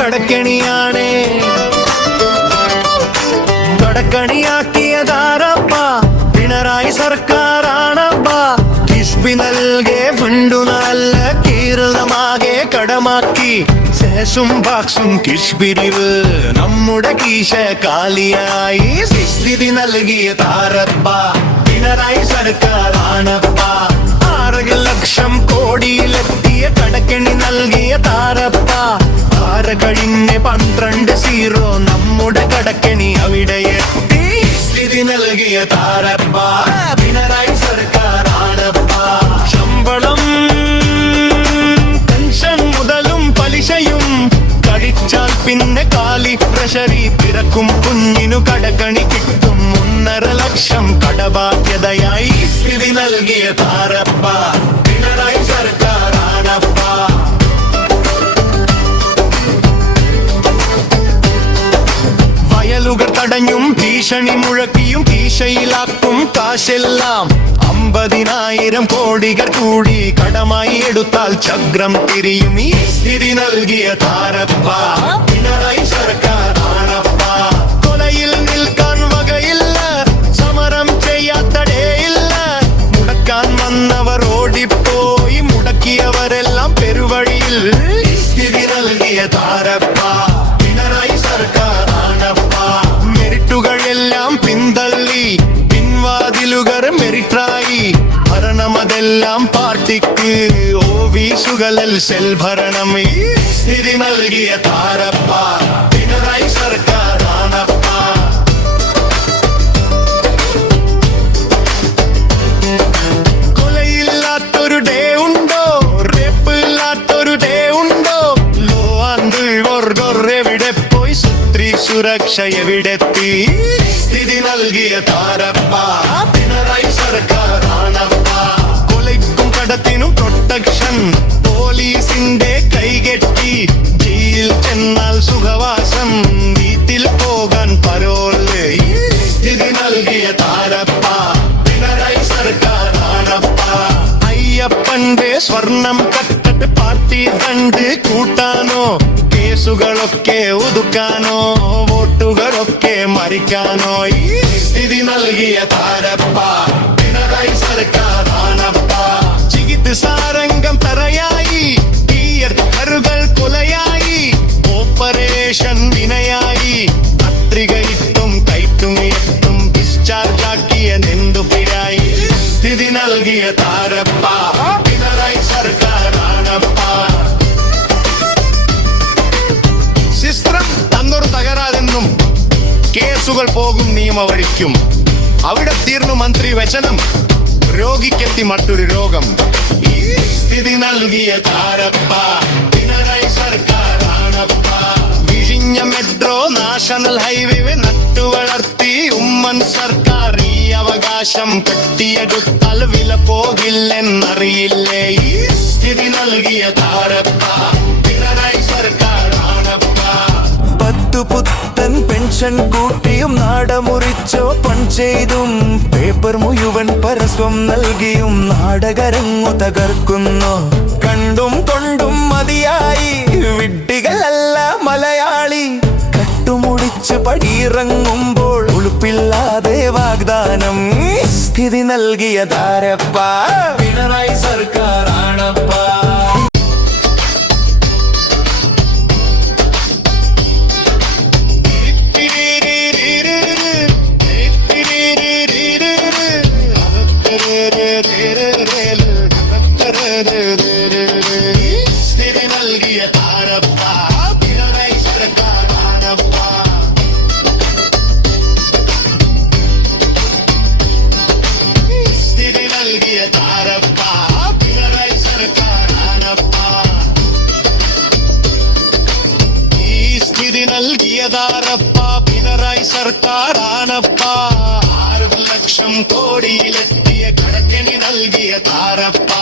കടക്കെണിയാണേ. കടക്കണിയാക്കിയതാരപ്പ Pinarayi സർക്കാരാണപ്പ. കിസ്ബി നൽകെ fund നല്ല കേരളമാകെ കടമാക്കി. ശേഷും ബാക്സും കിഷ്പിരിവ് നമ്മുടെ കീശ കാലിയായി. സ്ഥിതി നൽകിയ താരപ്പ പിണറായി സർക്കാരാണപ്പ. 6 ലക്ഷം കോടിയിലെത്തിയ കടക്കെണി നൽകിയ താരപ്പ. 6 കഴിഞ്ഞ് 12 നമ്മുടെ കടക്കെണി അവിടെ എത്തി. സ്ഥിതി നൽകിയ താരപ്പ പിണറായി സർക്കാരാണപ്പ. ശമ്പളം പെൻഷൻ മുതലും പലിശയും കഴിച്ചാൽ പിന്നെ കാലി പ്രഷറി. പിറക്കും കുഞ്ഞിനു കടക്കണി കിട്ടും 1.5 ലക്ഷം കടബാധ്യതയായി. സ്ഥിതി നൽകിയ താരപ്പ പിണറായി സർക്കാരാണപ്പ. വയലുകൾ തടഞ്ഞും ഭീഷണി മുഴക്കിയും കീശയിലാക്കും കാശെല്ലാം. 50,000 കോടികൾ കൂടി കടമായി എടുത്താൽ ചക്രം തിരിയും. ഈ സ്ഥിതി നൽകിയ താരപ്പ പിണറായി സർക്കാരാണപ്പ. കൊലയിൽ നിൽക്കാൻ വകയില്ല, സമരം ചെയ്യാത്തടേയില്ല. മുടക്കാൻ വന്നവർ ഓടിപ്പോയി, മുടക്കിയവരെല്ലാം പെരുവഴിയിൽ. സ്ഥിതി നൽകിയ താരപ്പ പിണറായി സർക്കാരാണപ്പ. മെറിറ്റുകളെല്ലാം പിന്തള്ളി, പിൻവാതിലുകൾ മെറിറ്റായി. ഭരണമതെല്ലാം പാർട്ടിക്ക്, ഓഫീസുകളിൽ സെൽ ഭരണം. സ്ഥിതി നൽകിയ താരപ്പ പിണറായി സർക്കാരാണപ്പ. കൊലയില്ലാത്തൊരു ഡേ ഉണ്ടോ? റേപ്പ് ഇല്ലാത്തൊരു ഡേ ഉണ്ടോ? ലോ ആൻഡ് ഓർഡർ എവിടെ പോയി? സ്ത്രീ സുരക്ഷ എവിടെത്തി? സ്ഥിതി നൽകിയ താരപ്പ പിണറായി സർക്കാരാണപ്പ. കൊലയ്ക്കും കടത്തിനും പ്രൊട്ടക്ഷൻ പോലീസിന്റെ കൈകെട്ടി. ജയിലിൽ ചെന്നാൽ സുഖവാസം, വീട്ടിൽ പോകാൻ പരോള്. സ്ഥിതി നൽകിയ താരപ്പ പിണറായി സർക്കാരാണപ്പ. അയ്യപ്പന്റെ സ്വർണം കട്ടിട്ട് പാർട്ടി ഫണ്ട് കൂട്ടാനോ? കേസുകളൊക്കെ ഒതുക്കാനോ? വോട്ടുകളൊക്കെ മറിക്കാനോ? സ്ഥിതി നൽകിയ താരപ്പ പിണറായി സർക്കാരാണപ്പ. ചികിത്സാരംഗം തറയായി, തീയറുകൾ കൊലയായി. ഓപ്പറേഷൻ വിനയായി, പത്രികയിട്ടും കയറ്റും എത്തും ഡിസ്ചാർജ് ആക്കിയ നെന്തുപിരായി. സ്ഥിതി നൽകിയ താരപ്പ പിണറായി സർക്കാരാണപ്പ. സിസ്റ്റം തന്നൊരു തകരാതെന്നും കേസുകൾ പോകും നിയമവഴിക്കും. അവിടെ തീർന്നു മന്ത്രി വചനം, രോഗിക്കെത്തി മറ്റൊരു രോഗം. ഈ സ്ഥിതി നൽകിയ താരപ്പ പിണറായി സർക്കാരാണപ്പ. വിഴിഞ്ഞ മെട്രോ നാഷണൽ ഹൈവേ നട്ടുവളർത്തി ഉമ്മൻ സർക്കാർ. ഈ അവകാശം കെട്ടിയെടുത്താൽ വില പോകില്ലെന്നറിയില്ലേ? ഈ സ്ഥിതി നൽകിയ താരപ്പ പിണറായി സർക്കാരാണപ്പ. 10 പുത്തൻ പെൻഷൻ കൂട്ടിയും നാടമുറിച്ചോ പൺ ചെയ്തും പേപ്പർ മുഴുവൻ പരസ്യം നൽകിയും നാടകരങ്ങു തകർക്കുന്നു. കണ്ടും കൊണ്ടും മതിയായി വിഡ്ഢികളല്ല മലയാളി. കട്ടുമുടിച്ച് പടിയിറങ്ങുമ്പോൾ ഉളുപ്പില്ലാതെ വാഗ്ദാനം. സ്ഥിതി നൽകിയ താരപ്പ പിണറായി സർക്കാരാണപ്പ. സ്ഥിതി നൽകിയ താരപ്പ പിണറായി സർക്കാരാണപ്പ. സ്ഥിതി നൽകിയ താരപ്പ പിണറായി സർക്കാരാണപ്പ. ഈ സ്ഥിതി നൽകിയ താരപ്പ പിണറായി സർക്കാരാണപ്പ. 6 ലക്ഷം കോടിയിലെത്തിയ കടക്കെണി നൽകിയ താരപ്പ.